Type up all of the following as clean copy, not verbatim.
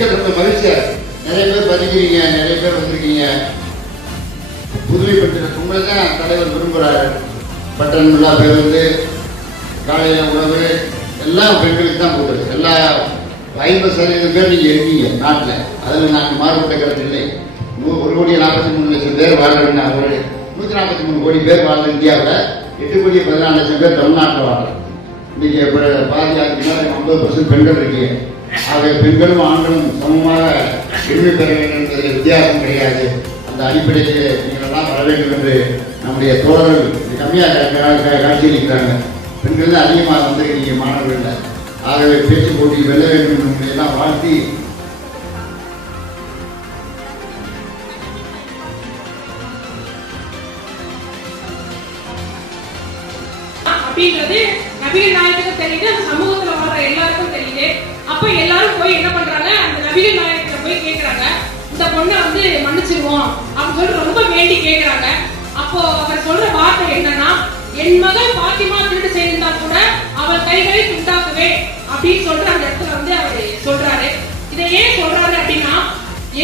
பெண்கள் ரொம்ப மகிழ்ச்சியா நிறைய பேர் பதிக்கிறீங்க, நிறைய பேர் வந்திருக்கீங்க. புதுமைப்பட்ட உங்களை தான் தலைவர் விரும்புகிறாரு. பட்டன் விழா பேருந்து, காலையில் உணவு எல்லாம் பெண்களுக்கு தான் போகுது. எல்லா 50% பேர் நீங்கள் இருக்கீங்க நாட்டில். அதில் நாங்கள் மாறுபட்ட கருத்து இல்லை. 1,43,00,000 பேர் வாழ்றேன்னா, ஒரு 143 கோடி பேர் வாழ்ற இந்தியாவில் 8,14,00,000 பேர் தமிழ்நாட்டில் வாழ்றோம். இன்னைக்கு இப்போ பாதி 50% பெண்கள் இருக்கீங்க. ஆக பெண்களும் ஆண்களும் சமமாக உரிமை பெற வேண்டும் என்பதில் வித்தியாசம் கிடையாது. அந்த அடிப்படையில் நீங்களெல்லாம் வர வேண்டும் என்று நம்முடைய தோழர்கள் கம்மியாக காட்சியளிக்கிறாங்க. பெண்கள் தான் அதிகமாக வந்திருக்கீங்க மாணவர்கள். ஆகவே பேச்சு போட்டி வெல்ல வேண்டும் என்பதையெல்லாம் வாழ்த்தி அப்படின்றது நபிகள் நாயகத்துக்கு தெரியுது, அந்த சமூகத்துல வாழ்ற எல்லாருக்கும் தெரியுது. அப்ப எல்லாரும் போய் என்ன பண்றாங்க, அந்த நபிகள் நாயகத்துல போய் கேக்குறாங்க, இந்த பொண்ணை வந்து மன்னிச்சிருவோம் அப்படின்னு சொல்லி ரொம்ப வேண்டி கேக்குறாங்க. அப்போ அவர் சொல்ற வார்த்தை என்னன்னா, என் மகள் பாத்திமா திருட்டு செய்திருந்தா கூட அவள் கைகளை துண்டாக்குவே அப்படின்னு சொல்ற அந்த இடத்துல வந்து அவர் சொல்றாரு. இதை ஏன் சொல்றாரு அப்படின்னா,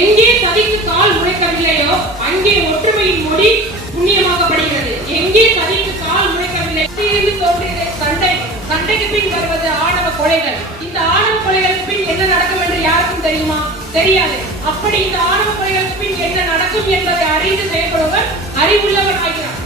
எங்கே சதிக்கு கால் முளைக்கவில்லையோ அங்கே ஒற்றுமையின் மொழி புண்ணியமாக்கப்படுகிறது. எங்கே சதிக்கு கால் முளைக்கவில்லை தோன்றியது சண்டை, சண்டைக்கு பின் வருவது ஆணவ கொலைகள். இந்த ஆணவ கொலைகளுக்கு பின் என்ன நடக்கும் என்று யாருக்கும் தெரியுமா? தெரியாது. அப்படி இந்த ஆணவ கொலைகளுக்கு பின் என்ன நடக்கும் என்பதை அறிந்து செயல்படுவர் அறிவுள்ளவர் ஆகிறார்.